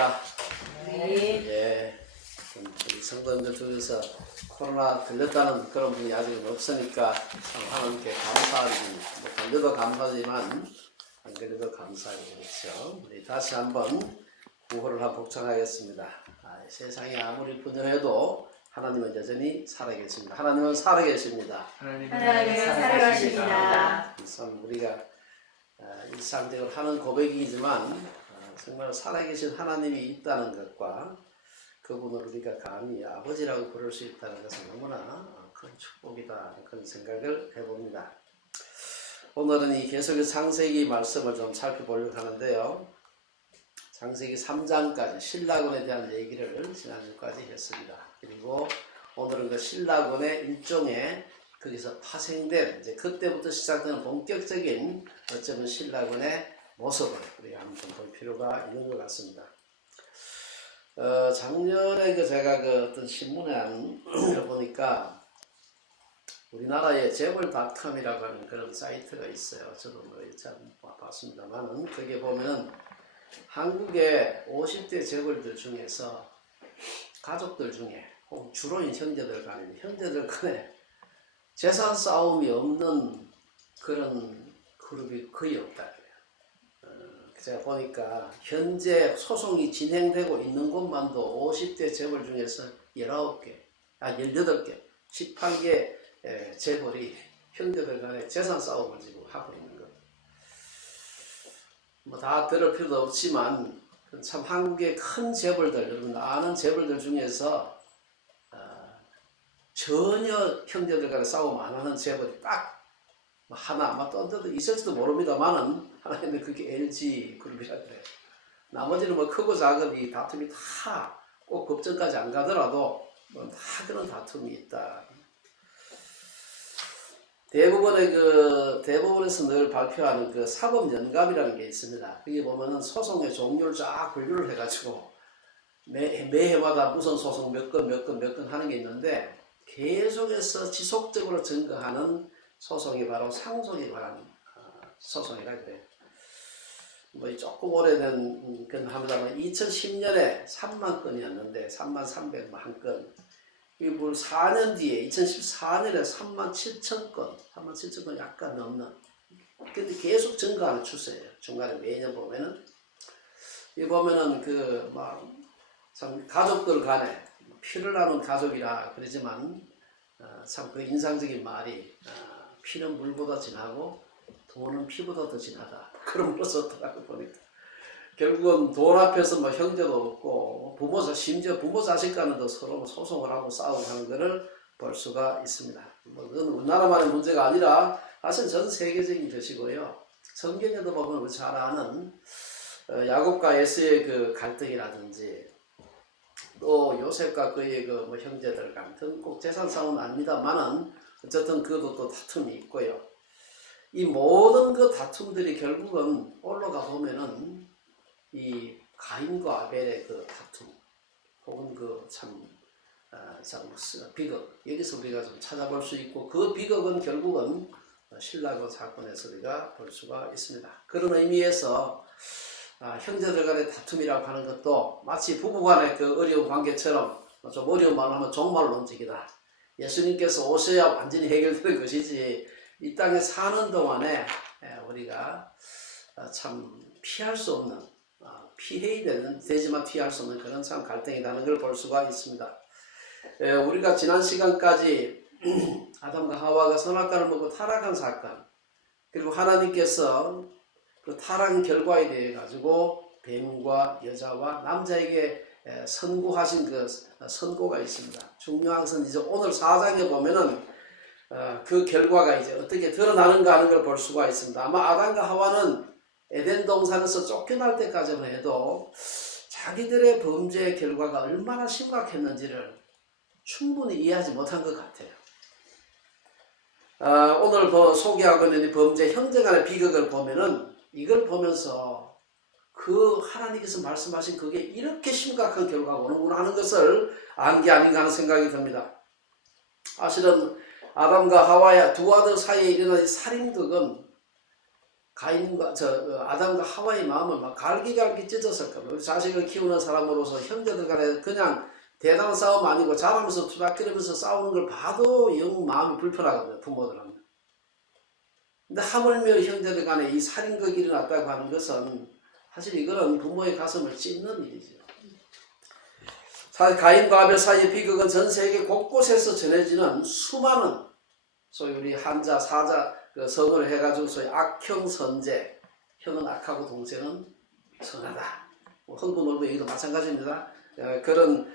안녕하십니까? 네. 예. 우리 성도님들 중에서 코로나 걸렸다는 그런 분이 아직은 없으니까 참 하나님께 감사하지. 뭐 걸려도 감사하지만 안 걸려도 감사하고 그렇죠. 우리 다시 한번 구호를 한번 복창하겠습니다. 세상이 아무리 분열해도 하나님은 여전히 살아계십니다. 하나님은 살아계십니다. 하나님은 살아계십니다. 참 우리가 일상적으로 하는 고백이지만 정말 살아계신 하나님이 있다는 것과 그분을 우리가 감히 아버지라고 부를 수 있다는 것은 너무나 큰 축복이다 그런 생각을 해봅니다. 오늘은 이 계속해서 창세기 말씀을 좀 살펴보려고 하는데요. 창세기 3장까지 신라곤에 대한 얘기를 지난주까지 했습니다. 그리고 오늘은 그 신라곤의 일종의 거기서 파생된 이제 그때부터 시작되는 본격적인 어쩌면 신라곤의 모습을 우리가 한번 볼 필요가 있는 것 같습니다. 작년에 제가 어떤 신문에 보니까 우리나라에 재벌닷컴이라고 하는 그런 사이트가 있어요. 저도 잘 봤습니다만은 거기에 보면은 한국의 50대 재벌들 중에서 가족들 중에 혹은 주로인 형제들 간에 재산 싸움이 없는 그런 그룹이 거의 없다. 제가 보니까 현재 소송이 진행되고 있는 곳만도 50대 재벌 중에서 18개, 18개 재벌이 형제들 간에 재산 싸움을 지금 하고 있는 것. 뭐 다 들을 필요도 없지만 참 한국의 큰 재벌들, 여러분 아는 재벌들 중에서 전혀 형제들 간에 싸움 안 하는 재벌이 딱 하나 아마 던져도 있을지도 모릅니다만은 하나 있는데 그게 LG 그룹이라 그래요. 나머지는 뭐 크고 작은 이 다툼이 다 꼭 법정까지 안 가더라도 뭐 다 그런 다툼이 있다. 대부분에서 늘 발표하는 그 사법연감이라는 게 있습니다. 여기 보면은 소송의 종류를 쫙 분류를 해가지고 매해마다 무슨 소송 몇 건 하는 게 있는데 계속해서 지속적으로 증거하는 소송이 바로 상속에 관한 소송이라 그래요. 뭐 조금 오래된 건 합니다만 2010년에 3만 건이었는데 3만 300만 건. 이게 뭐 4년 뒤에 2014년에 3만 7천 건, 3만 7천 건 약간 넘는. 근데 계속 증가하는 추세예요. 중간에 매년 보면은 이 보면은 참 가족들 간에 피를 나눈 가족이라 그러지만 참 그 인상적인 말이 피는 물보다 진하고 돈은 피보다 더 진하다. 그런 걸 썼더라고 보니까. 결국은 돈 앞에서 뭐 형제도 없고 심지어 부모 자식 간에도 서로 소송을 하고 싸우고 하는 것을 볼 수가 있습니다. 뭐 그건 우리나라만의 문제가 아니라 사실 전 세계적인 것이고요. 성경에도 보면 우리 잘 아는 야곱과 에서의 그 갈등이라든지 또 요셉과 그의 뭐 형제들 같은 꼭 재산 싸움은 아닙니다만은 어쨌든 그것도 또 다툼이 있고요. 이 모든 그 다툼들이 결국은 올라가 보면은 이 가인과 아벨의 그 다툼 혹은 비극 여기서 우리가 좀 찾아볼 수 있고 그 비극은 결국은 신라곤 사건에서 우리가 볼 수가 있습니다. 그런 의미에서 형제들 간의 다툼이라고 하는 것도 마치 부부 간의 그 어려운 관계처럼 좀 어려운 말을 하면 종말 논쟁이다. 예수님께서 오셔야 완전히 해결되는 것이지 이 땅에 사는 동안에 우리가 참 피할 수 없는 피해야 되지만 피할 수 없는 그런 참 갈등이라는 걸 볼 수가 있습니다. 우리가 지난 시간까지 아담과 하와가 선악과를 먹고 타락한 사건 그리고 하나님께서 그 타락 결과에 대해 가지고 뱀과 여자와 남자에게 선고하신 그 선고가 있습니다. 중요한 것은 이제 오늘 4장에 보면은 그 결과가 이제 어떻게 드러나는가 하는 걸 볼 수가 있습니다. 아마 아담과 하와는 에덴 동산에서 쫓겨날 때까지만 해도 자기들의 범죄의 결과가 얼마나 심각했는지를 충분히 이해하지 못한 것 같아요. 오늘 소개하고 있는 이 범죄 형제간의 비극을 보면은 이걸 보면서 그 하나님께서 말씀하신 그게 이렇게 심각한 결과가 오는구나 하는 것을 안 게 아닌가 하는 생각이 듭니다. 사실은 아담과 하와의 두 아들 사이에 일어난 이 살인극은 아담과 하와의 마음을 막 갈기갈기 찢었을 겁니다. 우리 자식을 키우는 사람으로서 형제들 간에 그냥 대단한 싸움 아니고 자라면서 투닥거리면서 싸우는 걸 봐도 영 마음이 불편하거든요. 부모들은. 근데 하물며 형제들 간에 이 살인극이 일어났다고 하는 것은 사실 이거는 부모의 가슴을 찢는 일이죠. 사실 가인과 아벨 사이의 비극은 전 세계 곳곳에서 전해지는 수많은 소위 우리 한자 사자 성을 해가지고 소위 악형 선제, 형은 악하고 동생은 선하다. 흥부 놀부 얘기도 마찬가지입니다. 그런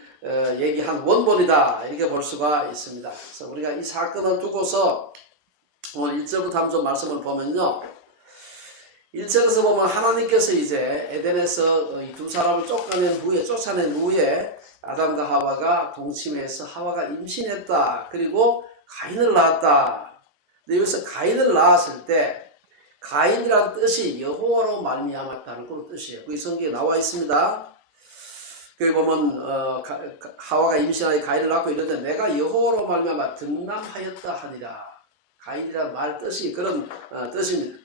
얘기한 원본이다 이렇게 볼 수가 있습니다. 그래서 우리가 이 사건을 두고서 오늘 1절부터 한번 좀 말씀을 보면요. 1절에서 보면 하나님께서 이제 에덴에서 이 두 사람을 쫓아낸 후에 아담과 하와가 동침해서 하와가 임신했다. 그리고 가인을 낳았다. 근데 여기서 가인을 낳았을 때 가인이라는 뜻이 여호와로 말미암았다는 그런 뜻이에요. 그 성경에 나와 있습니다. 거기 보면 하와가 임신하여 가인을 낳고 이러는데 내가 여호와로 말미암아 등남하였다 하니라. 가인이라는 말 뜻이 그런 뜻입니다.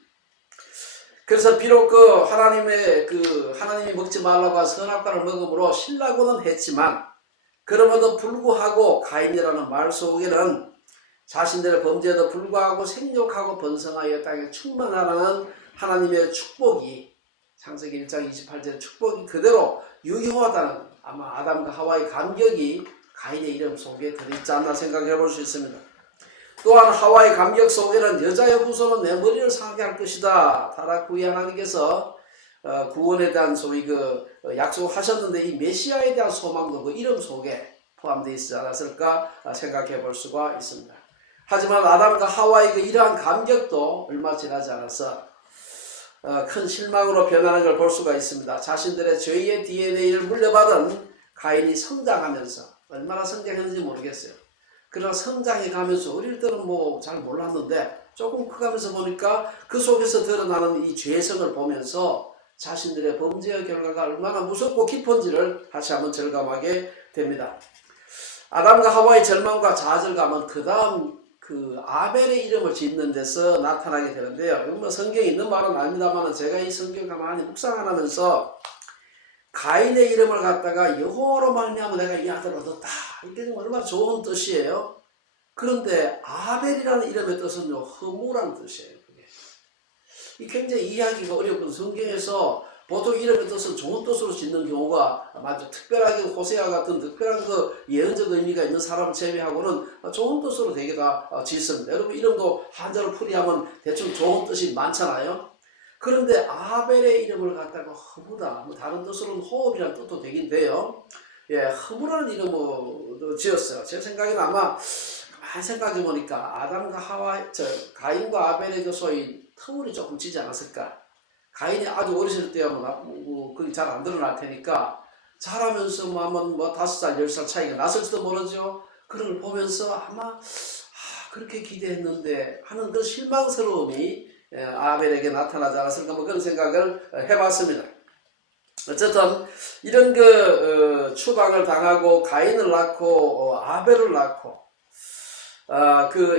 그래서 비록 하나님이 먹지 말라고 한 선악과를 먹음으로 신라고는 했지만 그럼에도 불구하고 가인이라는 말 속에는 자신들의 범죄에도 불구하고 생육하고 번성하여 땅에 충만하라는 하나님의 축복이 창세기 1장 28절 축복이 그대로 유효하다는 아마 아담과 하와의 감격이 가인의 이름 속에 들어있지 않나 생각해 볼 수 있습니다. 또한 하와의 감격 속에는 여자의 후손은 내 머리를 상하게 할 것이다. 타락 후에 하나님께서 구원에 대한 소위 약속하셨는데 이 메시아에 대한 소망도 그 이름 속에 포함되어 있지 않았을까 생각해 볼 수가 있습니다. 하지만 아담과 하와의 이러한 감격도 얼마 지나지 않아서 큰 실망으로 변하는 걸 볼 수가 있습니다. 자신들의 죄의 DNA를 물려받은 가인이 성장하면서 얼마나 성장했는지 모르겠어요. 그러나 성장해 가면서 어릴 때는 잘 몰랐는데 조금 커가면서 보니까 그 속에서 드러나는 이 죄성을 보면서 자신들의 범죄의 결과가 얼마나 무섭고 깊은지를 다시 한번 절감하게 됩니다. 아담과 하와의 절망과 좌절감은 그 다음 아벨의 이름을 짓는 데서 나타나게 되는데요. 이건 성경에 있는 말은 아닙니다만 제가 이 성경을 많이 묵상하면서 가인의 이름을 갖다가 여호와로 말미암아 내가 이 아들을 얻었다. 이게 얼마나 좋은 뜻이에요. 그런데 아벨이라는 이름의 뜻은요, 허무라는 뜻이에요. 이 굉장히 이해하기가 어렵거든요. 성경에서 보통 이름의 뜻은 좋은 뜻으로 짓는 경우가 아주 특별하게 호세아 같은 특별한 예언적 의미가 있는 사람을 제외하고는 좋은 뜻으로 되게 다 짓습니다. 여러분 이름도 한자로 풀이하면 대충 좋은 뜻이 많잖아요. 그런데 아벨의 이름을 갖다가 허무다. 다른 뜻으로는 호흡이라는 뜻도 되긴 돼요. 허무라는 이름을 지었어요. 제 생각에는 아마 가만히 생각해 보니까 아담과 가인과 아벨의 소위 터울이 조금 지지 않았을까. 가인이 아주 어렸을 때하고 그게 잘 안 드러날 테니까 자라면서 하면 5살, 10살 차이가 났을지도 모르죠. 그런 걸 보면서 아마 그렇게 기대했는데 하는 그 실망스러움이 아벨에게 나타나지 않았을까 그런 생각을 해봤습니다. 어쨌든 이런 추방을 당하고 가인을 낳고 아벨을 낳고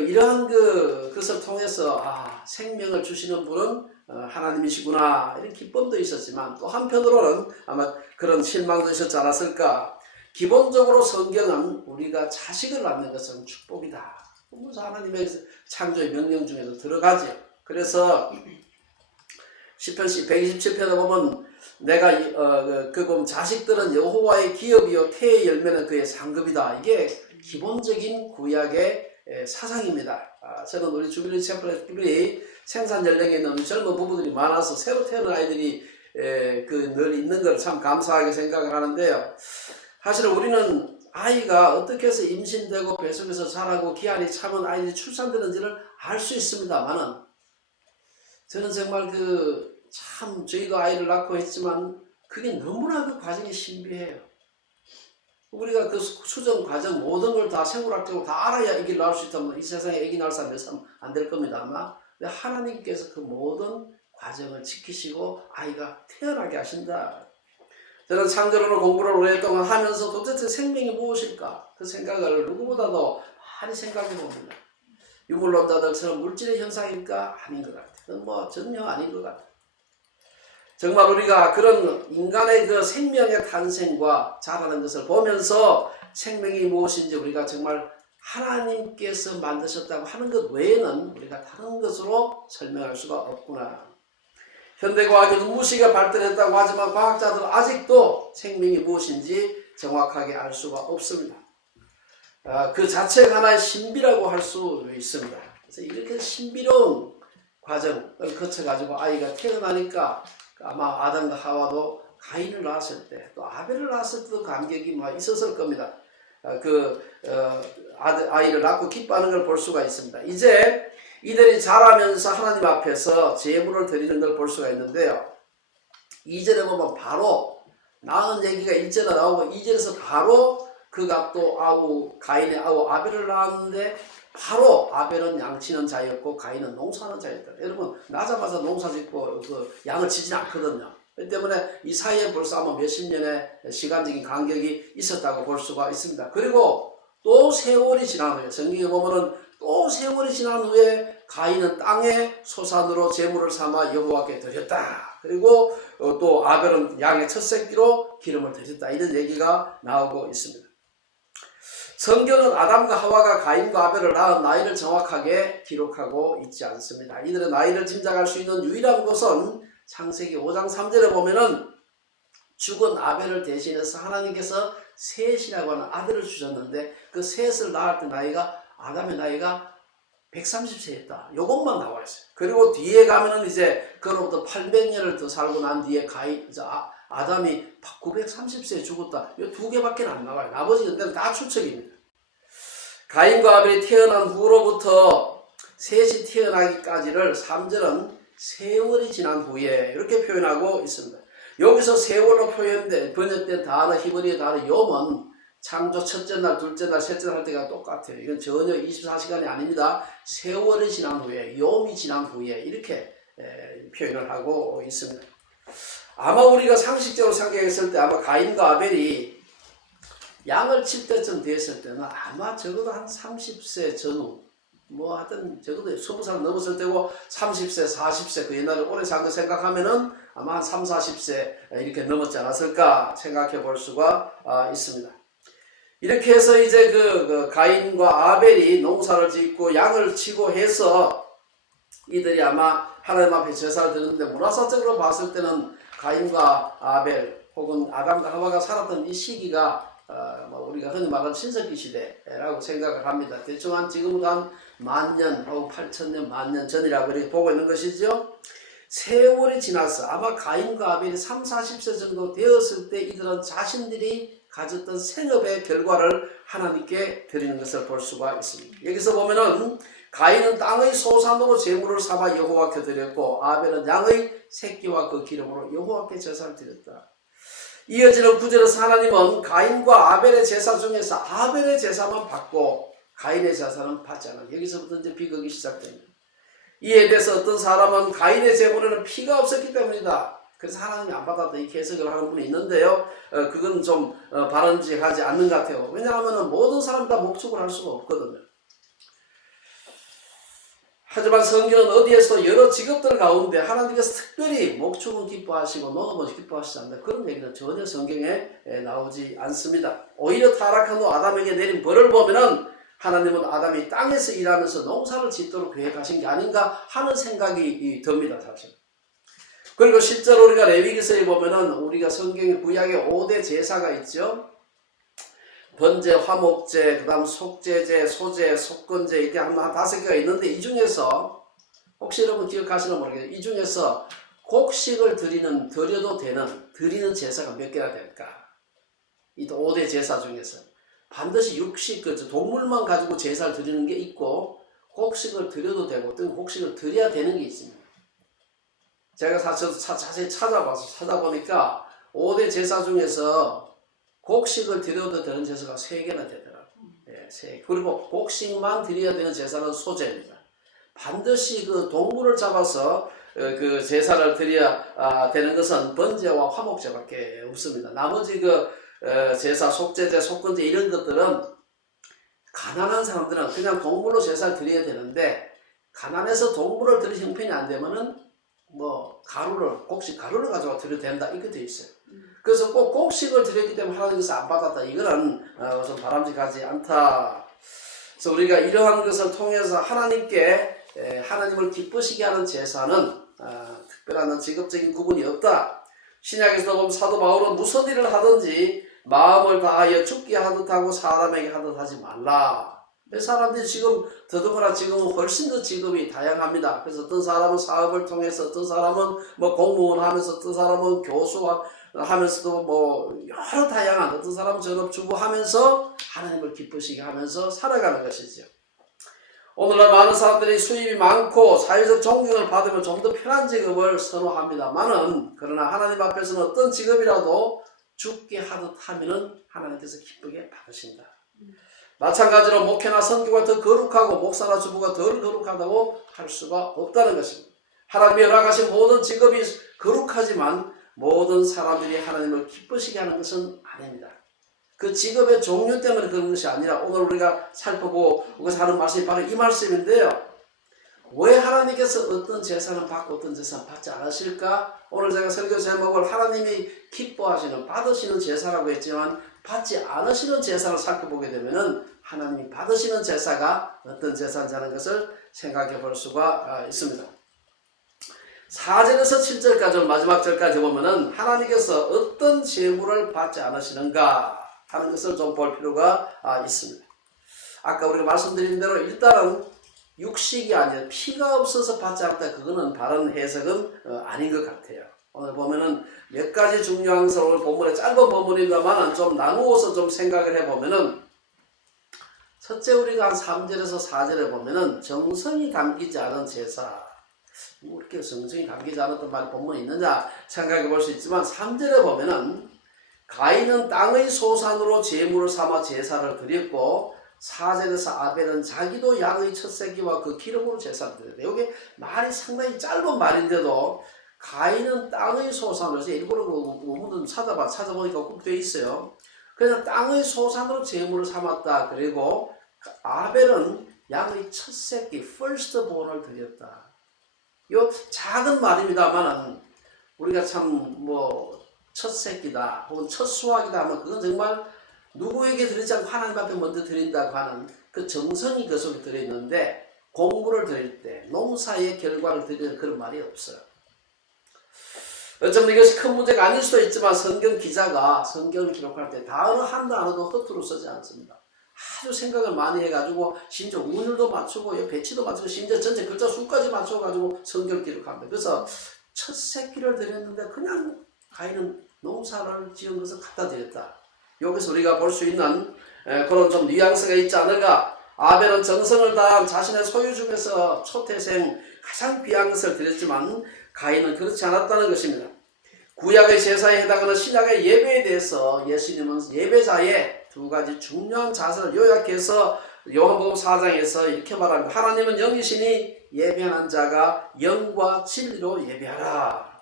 이러한 것을 통해서 생명을 주시는 분은 하나님이시구나 이런 기쁨도 있었지만 또 한편으로는 아마 그런 실망도 있었지 않았을까. 기본적으로 성경은 우리가 자식을 낳는 것은 축복이다. 그래서 하나님의 창조의 명령 중에도 들어가죠. 그래서 시편 127편에 보면 내가 보면 자식들은 여호와의 기업이요 태의 열매는 그의 상급이다. 이게 기본적인 구약의 사상입니다. 저는 우리 주빌리 챔플이 생산 연령에 있는 젊은 부부들이 많아서 새로 태어난 아이들이 늘 있는 걸 참 감사하게 생각을 하는데요. 사실 우리는 아이가 어떻게 해서 임신되고 뱃속에서 자라고 기한이 차면 아이들이 출산되는지를 알 수 있습니다만은 저는 정말 참 저희도 아이를 낳고 했지만 그게 너무나 그 과정이 신비해요. 우리가 그 수정 과정 모든 걸 다 생물학적으로 다 알아야 아기를 낳을 수 있다면 이 세상에 아기 낳을 사람 몇 사람 안 될 겁니다 아마. 근데 하나님께서 그 모든 과정을 지키시고 아이가 태어나게 하신다. 저는 창조론을 공부를 오랫동안 하면서 도대체 생명이 무엇일까 그 생각을 누구보다도 많이 생각해 봅니다. 유물론자들처럼 물질의 현상일까? 아닌 것 같아요. 그건 뭐 전혀 아닌 것 같아요. 정말 우리가 그런 인간의 그 생명의 탄생과 자라는 것을 보면서 생명이 무엇인지 우리가 정말 하나님께서 만드셨다고 하는 것 외에는 우리가 다른 것으로 설명할 수가 없구나. 현대과학이 눈부시게 발전했다고 하지만 과학자들은 아직도 생명이 무엇인지 정확하게 알 수가 없습니다. 그 자체가 하나의 신비라고 할 수 있습니다. 그래서 이렇게 신비로운 과정을 거쳐가지고 아이가 태어나니까 아마 아담과 하와도 가인을 낳았을 때 또 아벨을 낳았을 때도 감격이 있었을 겁니다. 아이를 낳고 기뻐하는 걸 볼 수가 있습니다. 이제 이들이 자라면서 하나님 앞에서 제물을 드리는 걸 볼 수가 있는데요. 2절에 보면 바로 낳은 얘기가 1절에 나오고 2절에서 바로 그가 또 가인의 아우 아벨을 낳았는데 바로 아벨은 양치는 자였고 가인은 농사하는 자였다. 여러분 나자마자 농사 짓고 양을 치진 않거든요. 그렇기 때문에 이 사이에 벌써 아마 몇십 년의 시간적인 간격이 있었다고 볼 수가 있습니다. 그리고 또 세월이 지난 후에 성경에 보면은 또 세월이 지난 후에 가인은 땅의 소산으로 제물을 삼아 여호와께 드렸다. 그리고 또 아벨은 양의 첫 새끼로 기름을 드렸다. 이런 얘기가 나오고 있습니다. 성경은 아담과 하와가 가인과 아벨을 낳은 나이를 정확하게 기록하고 있지 않습니다. 이들의 나이를 짐작할 수 있는 유일한 곳은 창세기 5장 3절에 보면은 죽은 아벨을 대신해서 하나님께서 셋이라고 하는 아들을 주셨는데 그 셋을 낳을 때 아담의 나이가 130세였다. 요것만 나와 있어요. 그리고 뒤에 가면은 이제 그로부터 800년을 더 살고 난 뒤에 아담이 930세에 죽었다. 이 두 개밖에 안 나와요. 나머지 것들은 다 추측입니다. 가인과 아벨이 태어난 후로부터 셋이 태어나기까지를 3절은 세월이 지난 후에 이렇게 표현하고 있습니다. 여기서 세월로 번역된 단어, 히브리어 단어 욤은 창조 첫째 날, 둘째 날, 셋째 날 할 때가 똑같아요. 이건 전혀 24시간이 아닙니다. 세월이 지난 후에, 욤이 지난 후에 이렇게 표현을 하고 있습니다. 아마 우리가 상식적으로 생각했을 때 아마 가인과 아벨이 양을 칠 때쯤 됐을 때는 아마 적어도 한 30세 전후 하여튼 적어도 20살 넘었을 때고 30세, 40세 그 옛날에 오래 산 거 생각하면은 아마 한 3, 40세 이렇게 넘었지 않았을까 생각해 볼 수가 있습니다. 이렇게 해서 이제 그 가인과 아벨이 농사를 짓고 양을 치고 해서 이들이 아마 하나님 앞에 제사를 드렸는데 문화사적으로 봤을 때는 가인과 아벨 혹은 아담과 하와가 살았던 이 시기가 우리가 흔히 말하는 신석기 시대라고 생각을 합니다. 대충 지금부터 한 10,000년 혹은 8,000년, 10,000년 전이라고 이렇게 보고 있는 것이죠. 세월이 지나서 아마 가인과 아벨이 3, 40세 정도 되었을 때 이들은 자신들이 가졌던 생업의 결과를 하나님께 드리는 것을 볼 수가 있습니다. 여기서 보면은 가인은 땅의 소산으로 제물을 삼아 여호와께 드렸고 아벨은 양의 새끼와 그 기름으로 여호와께 제사를 드렸다. 이어지는 9절에서 하나님은 가인과 아벨의 제사 중에서 아벨의 제사만 받고 가인의 제사는 받지 않아. 여기서부터 이제 비극이 시작됩니다. 이에 대해서 어떤 사람은 가인의 제물에는 피가 없었기 때문이다. 그래서 하나님이 안 받았다. 이 해석을 하는 분이 있는데요. 그건 좀 바람직하지 않는 것 같아요. 왜냐하면 모든 사람이 다 목축을 할 수가 없거든요. 하지만 성경은 어디에서도 여러 직업들 가운데 하나님께서 특별히 목축은 기뻐하시고 농업은 기뻐하시지 않는다. 그런 얘기는 전혀 성경에 나오지 않습니다. 오히려 타락한 후 아담에게 내린 벌을 보면은 하나님은 아담이 땅에서 일하면서 농사를 짓도록 계획하신 게 아닌가 하는 생각이 듭니다. 사실. 그리고 실제로 우리가 레위기서에 보면은 우리가 성경의 구약에 5대 제사가 있죠. 번제, 화목제, 그 다음 속죄제, 소제, 속건제 이렇게 한 5개가 있는데 이 중에서 혹시 여러분 기억하시나 모르겠어요. 이 중에서 곡식을 드려도 드리는 제사가 몇 개나 될까? 이 5대 제사 중에서 반드시 동물만 가지고 제사를 드리는 게 있고 곡식을 드려도 되고 또 곡식을 드려야 되는 게 있습니다. 제가 자세히 찾아보니까 5대 제사 중에서 곡식을 드려도 되는 제사가 3개나 되더라고요. 예, 3개. 그리고 곡식만 드려야 되는 제사는 소제입니다. 반드시 그 동물을 잡아서 그 제사를 드려야 되는 것은 번제와 화목제밖에 없습니다. 나머지 제사, 속제제, 속건제 이런 것들은 가난한 사람들은 그냥 동물로 제사를 드려야 되는데 가난해서 동물을 드릴 형편이 안 되면은 뭐 곡식 가루를 가져와 드려도 된다 이렇게 돼 있어요. 그래서 꼭 곡식을 드렸기 때문에 하나님께서 안 받았다 이거는 좀 바람직하지 않다. 그래서 우리가 이러한 것을 통해서 하나님께 하나님을 기쁘시게 하는 제사는 특별한 직업적인 구분이 없다. 신약에서 보면 사도 바울은 무슨 일을 하든지 마음을 다하여 죽게 하듯 하고 사람에게 하듯 하지 말라. 사람들이 지금 더더구나 지금은 훨씬 더 직업이 다양합니다. 그래서 어떤 사람은 사업을 통해서, 어떤 사람은 뭐 공무원 하면서, 어떤 사람은 교수 하면서도 뭐 여러 다양한, 어떤 사람은 전업주부 하면서 하나님을 기쁘시게 하면서 살아가는 것이죠. 오늘날 많은 사람들이 수입이 많고 사회적 존경을 받으면 좀 더 편한 직업을 선호합니다만은, 그러나 하나님 앞에서는 어떤 직업이라도 죽게 하듯 하면은 하나님께서 기쁘게 받으신다. 마찬가지로 목회나 선교가 더 거룩하고 목사나 주부가 덜 거룩하다고 할 수가 없다는 것입니다. 하나님이 허락하신 모든 직업이 거룩하지만 모든 사람들이 하나님을 기쁘시게 하는 것은 아닙니다. 그 직업의 종류 때문에 그런 것이 아니라 오늘 우리가 살펴보고 하는 말씀이 바로 이 말씀인데요. 왜 하나님께서 어떤 제사는 받고 어떤 제사는 받지 않으실까? 오늘 제가 설교 제목을 하나님이 기뻐하시는 받으시는 제사라고 했지만 받지 않으시는 제사를 살펴보게 되면은 하나님이 받으시는 제사가 어떤 제사인지 하는 것을 생각해 볼 수가 있습니다. 4절에서 7절까지 마지막 절까지 보면은 하나님께서 어떤 제물을 받지 않으시는가 하는 것을 좀 볼 필요가 있습니다. 아까 우리가 말씀드린 대로 일단은 육식이 아니라 피가 없어서 받지 않다, 그거는 바른 해석은 아닌 것 같아요. 오늘 보면은 몇 가지 중요한 것을 오늘 본문에 짧은 본문입니다만 좀 나누어서 좀 생각을 해보면은, 첫째 우리가 한 3절에서 4절에 보면은 정성이 담기지 않은 제사, 뭐 이렇게 정성이 담기지 않았던 말 본문에 있느냐 생각해 볼 수 있지만 3절에 보면은 가인은 땅의 소산으로 제물을 삼아 제사를 드렸고 4절에서 아벨은 자기도 양의 첫 새끼와 그 기름으로 제사를 드렸다. 여기 말이 상당히 짧은 말인데도 가인은 땅의 소산으로, 일부러 원문은 찾아보니까 꼭 되어 있어요. 그래서 땅의 소산으로 제물을 삼았다. 그리고 아벨은 양의 첫 새끼, firstborn을 드렸다. 이 작은 말입니다만 우리가 참 첫 새끼다 혹은 첫 수확이다 하면 그건 정말 누구에게 드리지 않고 하나님 앞에 먼저 드린다고 하는 그 정성이 그 속에 들어있는데, 공부를 드릴 때 농사의 결과를 드리는 그런 말이 없어요. 어쩌면 이것이 큰 문제가 아닐 수도 있지만 성경 기자가 성경을 기록할 때 단어 한 단어도 허투루 쓰지 않습니다. 아주 생각을 많이 해가지고 심지어 운율도 맞추고 배치도 맞추고 심지어 전체 글자 수까지 맞춰가지고 성경을 기록합니다. 그래서 첫 새끼를 드렸는데 그냥 가인은 농사를 지은 것을 갖다 드렸다. 여기서 우리가 볼 수 있는 그런 좀 뉘앙스가 있지 않을까. 아벨은 정성을 다한 자신의 소유 중에서 초태생 가장 귀한 것을 드렸지만 가인은 그렇지 않았다는 것입니다. 구약의 제사에 해당하는 신약의 예배에 대해서 예수님은 예배자의 두 가지 중요한 자세를 요약해서 요한복음 4장에서 이렇게 말합니다. 하나님은 영이시니 예배하는 자가 영과 진리로 예배하라.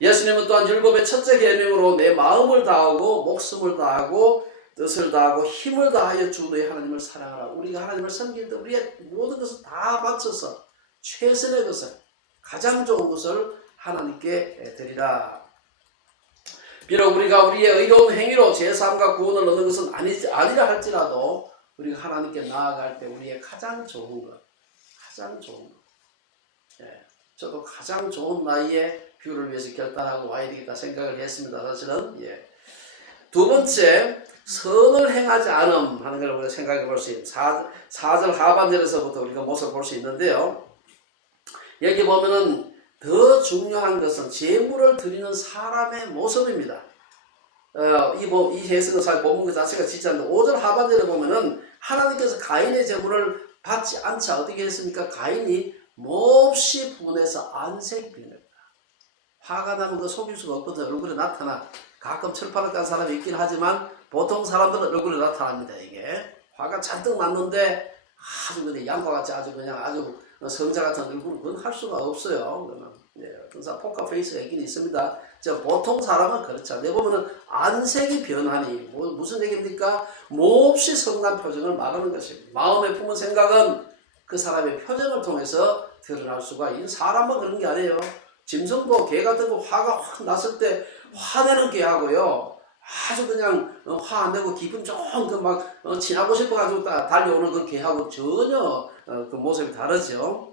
예수님은 또한 율법의 첫째 계명으로 내 마음을 다하고 목숨을 다하고 뜻을 다하고 힘을 다하여 주 너의 하나님을 사랑하라. 우리가 하나님을 섬길 때 우리의 모든 것을 다 바쳐서 최선의 것을, 가장 좋은 것을 하나님께 드리라. 비록 우리가 우리의 의로운 행위로 제사함과 구원을 얻는 것은 아니라 할지라도 우리가 하나님께 나아갈 때 우리의 가장 좋은 것, 저도 가장 좋은 나이에 뷰를 위해서 결단하고 와야 되겠다 생각을 했습니다. 사실은. 두 번째, 선을 행하지 않음 하는 걸 우리가 생각해 볼 수 있습니다. 4절 하반절에서부터 우리가 모습을 볼 수 있는데요. 여기 보면은 더 중요한 것은 제물을 드리는 사람의 모습입니다. 이 해석은 사실 본문 그 자체가 짓지 않는데 5절 하반절에 보면은 하나님께서 가인의 제물을 받지 않자 어떻게 했습니까? 가인이 몹시 분해서 안색 빌렸다. 화가 나면 그 속일 수가 없거든. 얼굴에 나타나. 가끔 철판을 깐 사람이 있긴 하지만 보통 사람들은 얼굴에 나타납니다. 이게 화가 잔뜩 났는데 아주 그냥 양파같이 아주 성자 같은 얼굴은 그건 할 수가 없어요. 그거는. 그래서 포커페이스가 있긴 있습니다. 보통 사람은 그렇죠. 내 보면은 안색이 변하니 무슨 얘기입니까? 몹시 성난 표정을 말하는 것입니다. 마음에 품은 생각은 그 사람의 표정을 통해서 드러날 수가 있는 사람만 그런 게 아니에요. 짐승도 개 같은 거 화가 확 났을 때 화내는 개하고요. 아주 그냥 화 안 내고 기분 좋은 그막 친하고 싶어가지고 달려오는 그 개하고 전혀 그 모습이 다르죠.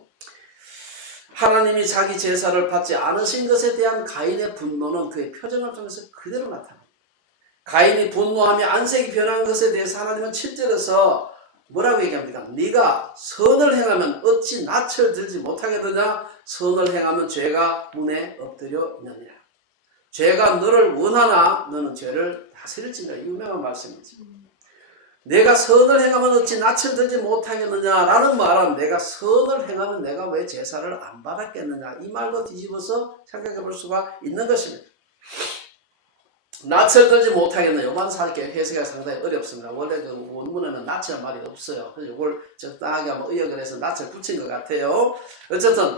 하나님이 자기 제사를 받지 않으신 것에 대한 가인의 분노는 그의 표정을 통해서 그대로 나타납니다. 가인이 분노하며 안색이 변한 것에 대해서 하나님은 7절에서 뭐라고 얘기합니까? 네가 선을 행하면 어찌 낯을 들지 못하겠느냐? 선을 행하면 죄가 문에 엎드려 있느니라. 죄가 너를 원하나 너는 죄를 다스릴지니라. 유명한 말씀이죠. 내가 선을 행하면 어찌 낯을 들지 못하겠느냐라는 말은 내가 선을 행하면 내가 왜 제사를 안 받았겠느냐 이 말도 뒤집어서 생각해 볼 수가 있는 것입니다. 낯을 들지 못하겠느냐 요만 사실 해석이 상당히 어렵습니다. 원래 그 원문에는 낯이라는 말이 없어요. 그래서 이걸 적당하게 한번 의역을 해서 낯을 붙인 것 같아요. 어쨌든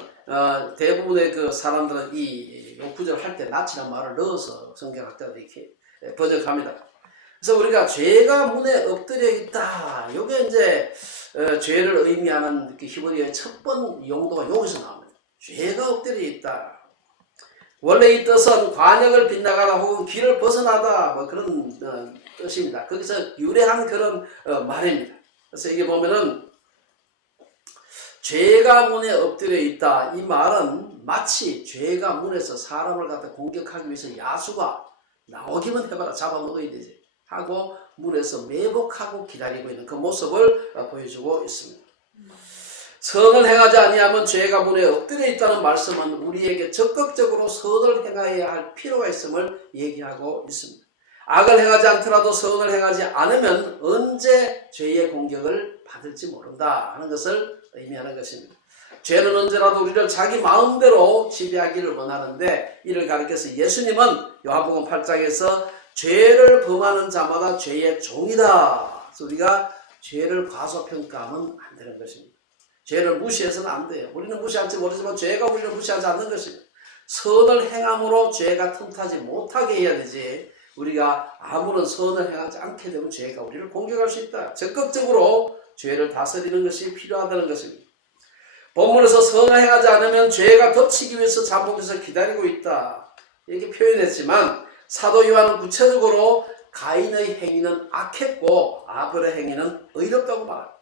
대부분의 그 사람들은 이 구절을 할 때 낯이라는 말을 넣어서 성경학자들이 이렇게 번역합니다. 그래서 우리가 죄가 문에 엎드려 있다. 이게 이제 죄를 의미하는 그 히브리어의 첫 번 용도가 여기서 나옵니다. 죄가 엎드려 있다. 원래 이 뜻은 관역을 빗나가다 혹은 길을 벗어나다 뭐 그런 뜻입니다. 거기서 유래한 그런 말입니다. 그래서 이게 보면은 죄가 문에 엎드려 있다. 이 말은 마치 죄가 문에서 사람을 갖다 공격하기 위해서 야수가 나오기만 해봐라 잡아먹어야 되지 하고 문에서 매복하고 기다리고 있는 그 모습을 보여주고 있습니다. 선을 행하지 아니하면 죄가 문에 엎드려 있다는 말씀은 우리에게 적극적으로 선을 행해야 할 필요가 있음을 얘기하고 있습니다. 악을 행하지 않더라도 선을 행하지 않으면 언제 죄의 공격을 받을지 모른다 하는 것을 의미하는 것입니다. 죄는 언제라도 우리를 자기 마음대로 지배하기를 원하는데 이를 가리켜서 예수님은 요한복음 8장에서 죄를 범하는 자마다 죄의 종이다. 그래서 우리가 죄를 과소평가하면 안 되는 것입니다. 죄를 무시해서는 안 돼요. 우리는 무시할지 모르지만 죄가 우리를 무시하지 않는 것입니다. 선을 행함으로 죄가 틈타지 못하게 해야 되지 우리가 아무런 선을 행하지 않게 되면 죄가 우리를 공격할 수 있다. 적극적으로 죄를 다스리는 것이 필요하다는 것입니다. 본문에서 선을 행하지 않으면 죄가 덮치기 위해서 잠복해서 기다리고 있다. 이렇게 표현했지만 사도 요한은 구체적으로 가인의 행위는 악했고 아벨의 행위는 의롭다고 말합니다.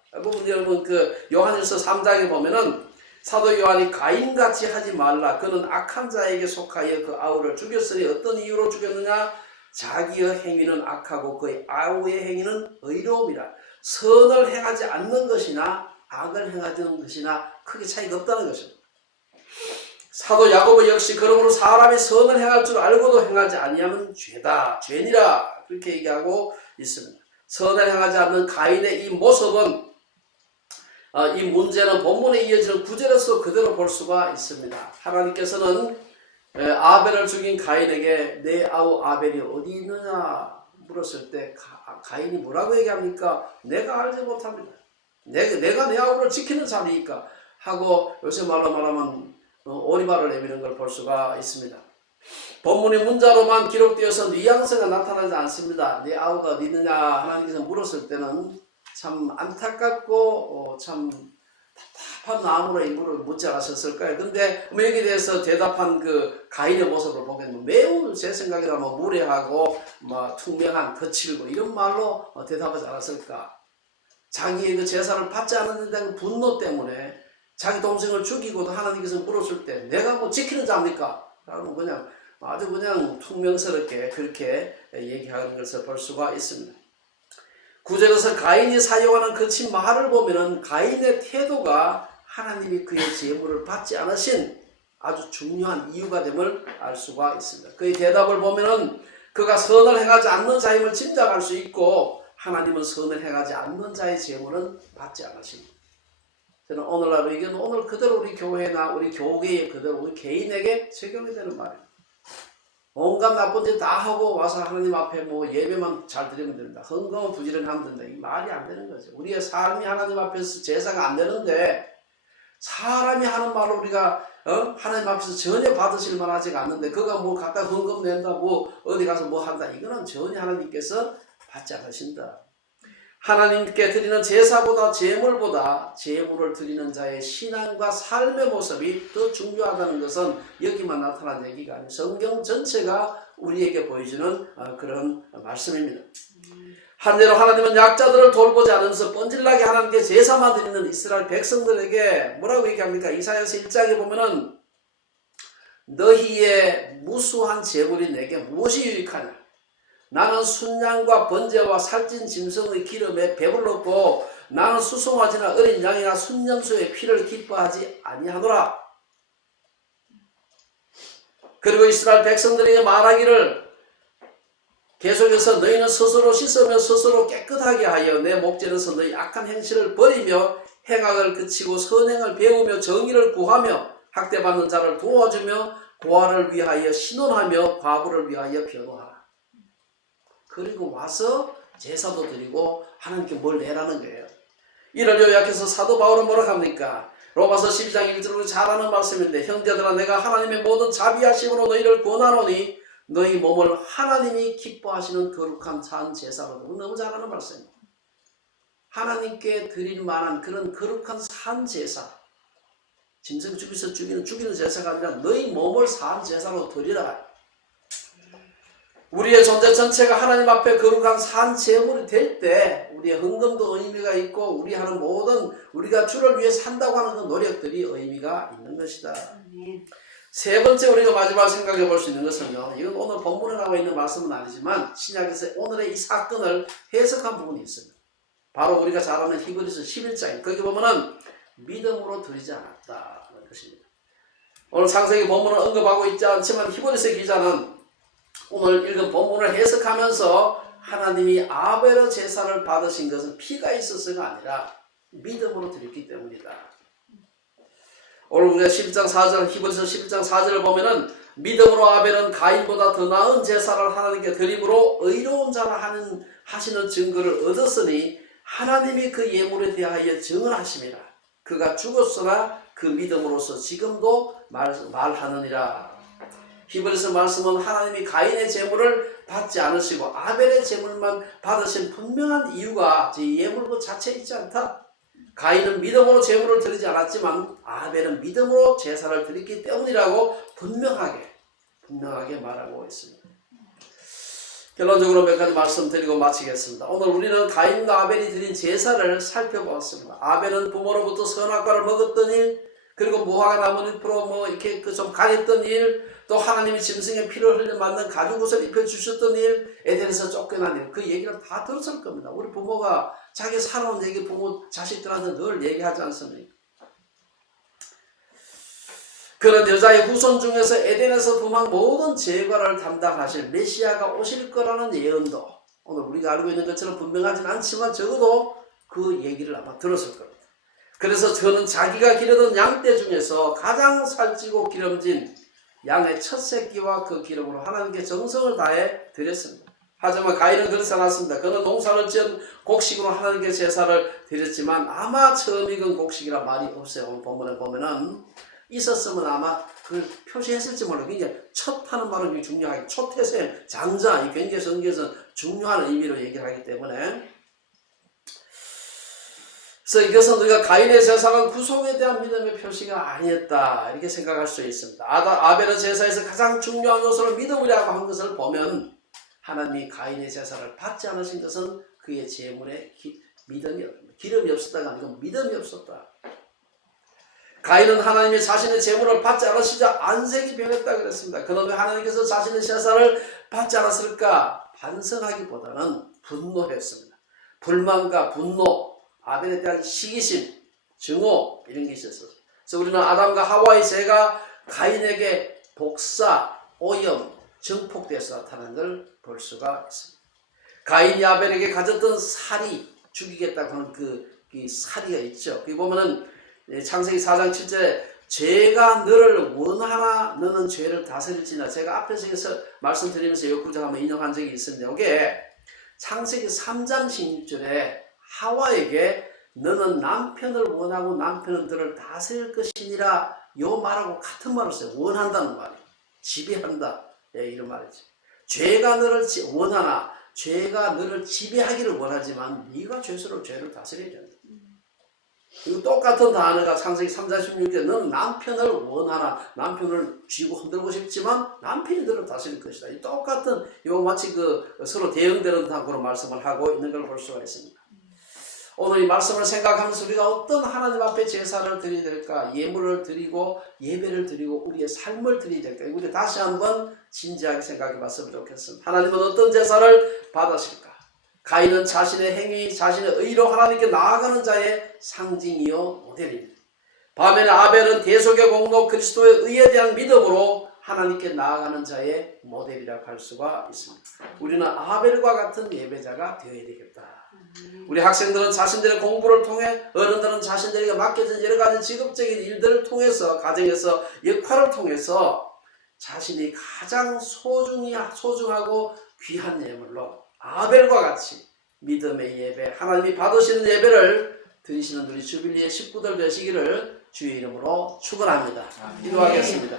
여러분 그 요한일서 3장에 보면은 사도 요한이 가인같이 하지 말라. 그는 악한 자에게 속하여 그 아우를 죽였으니 어떤 이유로 죽였느냐? 자기의 행위는 악하고 그의 아우의 행위는 의로움이라. 선을 행하지 않는 것이나 악을 행하는 것이나 크게 차이가 없다는 것입니다. 사도 야고보 역시 그러므로 사람이 선을 행할 줄 알고도 행하지 아니하면 죄다, 죄니라 그렇게 얘기하고 있습니다. 선을 행하지 않는 가인의 이 모습은 이 문제는 본문에 이어지는 9절에서 그대로 볼 수가 있습니다. 하나님께서는 아벨을 죽인 가인에게 내 아우 아벨이 어디 있느냐 물었을 때 가인이 뭐라고 얘기합니까? 내가 알지 못합니다. 내가 내 아우를 지키는 자니까 하고 요새 말로 말하면 오리발을 내미는 걸 볼 수가 있습니다. 본문이 문자로만 기록되어서 뉘앙스가 나타나지 않습니다. 내 아우가 어디 있느냐 하나님께서 물었을 때는 참 안타깝고 참 답답한 마음으로 이 물을 묻지 않으셨을까요? 근데 여기에 대해서 대답한 그 가인의 모습을 보면 매우 제 생각에는 무례하고 투명한 거칠고 이런 말로 대답하지 않았을까? 자기의 그 제사를 받지 않는 데 분노 때문에 자기 동생을 죽이고도 하나님께서 물었을 때 내가 뭐 지키는 자입니까? 라고 그냥 아주 그냥 퉁명스럽게 그렇게 얘기하는 것을 볼 수가 있습니다. 9절에서 가인이 사용하는 거친 말을 보면은 가인의 태도가 하나님이 그의 제물을 받지 않으신 아주 중요한 이유가 됨을 알 수가 있습니다. 그의 대답을 보면은 그가 선을 행하지 않는 자임을 짐작할 수 있고 하나님은 선을 행하지 않는 자의 제물은 받지 않으십니다. 저는 오늘날 의견은 오늘 그대로 우리 교회나 우리 교계에 그대로 우리 개인에게 적용이 되는 말입니다. 온갖 나쁜 짓 다 하고 와서 하나님 앞에 뭐 예배만 잘 드리면 된다. 헌금은 부지런히 하면 된다. 이 말이 안 되는 거죠. 우리의 삶이 하나님 앞에서 제사가 안 되는데 사람이 하는 말로 우리가 하나님 앞에서 전혀 받으실 만하지가 않는데 그가 뭐 갖다 헌금 낸다 뭐 어디 가서 뭐 한다 이거는 전혀 하나님께서 받지 않으신다. 하나님께 드리는 제사보다 제물보다 제물을 드리는 자의 신앙과 삶의 모습이 더 중요하다는 것은 여기만 나타난 얘기가 아니고 성경 전체가 우리에게 보여주는 그런 말씀입니다. 한대로 하나님은 약자들을 돌보지 않으면서 뻔질나게 하나님께 제사만 드리는 이스라엘 백성들에게 뭐라고 얘기합니까? 이사야서 1장에 보면은 너희의 무수한 제물이 내게 무엇이 유익하냐? 나는 순양과 번제와 살찐 짐승의 기름에 배불렀고 나는 수송아지나 어린 양이나 순염소의 피를 기뻐하지 아니하노라. 그리고 이스라엘 백성들에게 말하기를 계속해서 너희는 스스로 씻으며 스스로 깨끗하게 하여 내 목전에서 너희 악한 행실을 버리며 행악을 그치고 선행을 배우며 정의를 구하며 학대받는 자를 도와주며 고아를 위하여 신원하며 과부를 위하여 변호하라. 그리고 와서 제사도 드리고 하나님께 뭘 내라는 거예요. 이를 요약해서 사도 바울은 뭐라고 합니까? 로마서 12장 1절로 잘 아는 말씀인데 형제들아 내가 하나님의 모든 자비하심으로 너희를 권하노니 너희 몸을 하나님이 기뻐하시는 거룩한 산 제사로 너무 잘 아는 말씀입니다. 하나님께 드릴 만한 그런 거룩한 산 제사 짐승 죽여서 죽이는 제사가 아니라 너희 몸을 산 제사로 드리라. 우리의 존재 전체가 하나님 앞에 거룩한 산 제물이 될 때 우리의 헌금도 의미가 있고 우리 하는 모든 우리가 주를 위해 산다고 하는 그 노력들이 의미가 있는 것이다. 세 번째 우리가 마지막 생각해 볼 수 있는 것은요. 이건 오늘 본문에 나와 있는 말씀은 아니지만 신약에서 오늘의 이 사건을 해석한 부분이 있습니다. 바로 우리가 잘 아는 히브리서 11장 거기 보면은 믿음으로 드리지 않았다는 것입니다. 오늘 창세기 본문을 언급하고 있지 않지만 히브리서 기자는 오늘 읽은 본문을 해석하면서 하나님이 아벨의 제사를 받으신 것은 피가 있어서가 아니라 믿음으로 드렸기 때문이다. 오늘 우리가 11장 4절 히브리서 11장 4절을 보면은 믿음으로 아벨은 가인보다 더 나은 제사를 하나님께 드림으로 의로운 자라 하시는 증거를 얻었으니 하나님이 그 예물에 대하여 증언 하심이라. 그가 죽었으나 그 믿음으로서 지금도 말하느니라. 히브리서 말씀은 하나님이 가인의 제물을 받지 않으시고 아벨의 제물만 받으신 분명한 이유가 예물 그 자체에 있지 않다. 가인은 믿음으로 제물을 드리지 않았지만 아벨은 믿음으로 제사를 드렸기 때문이라고 분명하게 말하고 있습니다. 결론적으로 몇 가지 말씀드리고 마치겠습니다. 오늘 우리는 가인과 아벨이 드린 제사를 살펴보았습니다. 아벨은 부모로부터 선악과를 먹었던 일, 그리고 무화과 나무 잎으로 이렇게 좀 가렸던 일, 또 하나님이 짐승의 피를 흘려 만든 가죽옷을 입혀주셨던 일, 에덴에서 쫓겨난 일, 그 얘기를 다 들었을 겁니다. 우리 부모가 자기 살아온 얘기 부모 자식들한테 늘 얘기하지 않습니까? 그런 여자의 후손 중에서 에덴에서 범한 모든 죄과를 담당하실 메시아가 오실 거라는 예언도 오늘 우리가 알고 있는 것처럼 분명하지는 않지만 적어도 그 얘기를 아마 들었을 겁니다. 그래서 저는 자기가 기르던 양떼 중에서 가장 살찌고 기름진 양의 첫 새끼와 그 기름으로 하나님께 정성을 다해 드렸습니다. 하지만 가인은 그렇지 않았습니다. 그는 농사를 지은 곡식으로 하나님께 제사를 드렸지만 아마 처음 익은 곡식이라 말이 없어요. 오늘 본문에 보면은 있었으면 아마 그걸 표시했을지 몰라요. 굉장히 첫 하는 말은 굉장히 중요하게 초태생, 장자, 이 굉장히 성경에서 중요한 의미로 얘기를 하기 때문에 그래서 이것은 우리가 가인의 제사는 구속에 대한 믿음의 표시가 아니었다 이렇게 생각할 수 있습니다. 아벨의 제사에서 가장 중요한 요소를 믿음이라고 한 것을 보면 하나님이 가인의 제사를 받지 않으신 것은 그의 제물에 기름이 없었다가 아니고 믿음이 없었다. 가인은 하나님이 자신의 제물을 받지 않으시자 안색이 변했다 그랬습니다. 그는 왜 하나님께서 자신의 제사를 받지 않았을까? 반성하기보다는 분노했습니다. 불만과 분노, 아벨에 대한 시기심, 증오 이런 게 있었어요. 그래서 우리는 아담과 하와의 죄가 가인에게 복사, 오염, 증폭돼서 나타난 걸 볼 수가 있습니다. 가인이 아벨에게 가졌던 살이 죽이겠다고 하는 그 살이가 있죠. 거기 보면은 창세기 4장 7절에 죄가 너를 원하나 너는 죄를 다스릴지나 제가 앞에서 말씀드리면서 역구절 한번 인용한 적이 있습니다. 이게 창세기 3장 16절에 하와에게 너는 남편을 원하고 남편은 너를 다스릴 것이니라. 요 말하고 같은 말을 써요. 원한다는 말이에요. 지배한다. 예, 이런 말이죠. 죄가 너를 원하나 죄가 너를 지배하기를 원하지만 네가 죄수로 죄를 다스려야 된다. 이거 똑같은 단어가 창세기 3장 16절 너는 남편을 원하나 남편을 쥐고 흔들고 싶지만 남편이 너를 다스릴 것이다. 이 똑같은 요 마치 서로 대응되는 그런 말씀을 하고 있는 걸 볼 수가 있습니다. 오늘 이 말씀을 생각하면서 우리가 어떤 하나님 앞에 제사를 드려야 될까? 예물을 드리고 예배를 드리고 우리의 삶을 드려야 될까? 우리 다시 한번 진지하게 생각해 봤으면 좋겠습니다. 하나님은 어떤 제사를 받으실까? 가인은 자신의 행위, 자신의 의로 하나님께 나아가는 자의 상징이요 모델입니다. 반면에 아벨은 대속의 공로 그리스도의 의에 대한 믿음으로 하나님께 나아가는 자의 모델이라고 할 수가 있습니다. 우리는 아벨과 같은 예배자가 되어야 되겠다. 우리 학생들은 자신들의 공부를 통해, 어른들은 자신들에게 맡겨진 여러 가지 직업적인 일들을 통해서, 가정에서 역할을 통해서 자신이 가장 소중하고 귀한 예물로 아벨과 같이 믿음의 예배, 하나님이 받으시는 예배를 드리시는 우리 주빌리의 식구들 되시기를 주의 이름으로 축원합니다. 기도하겠습니다.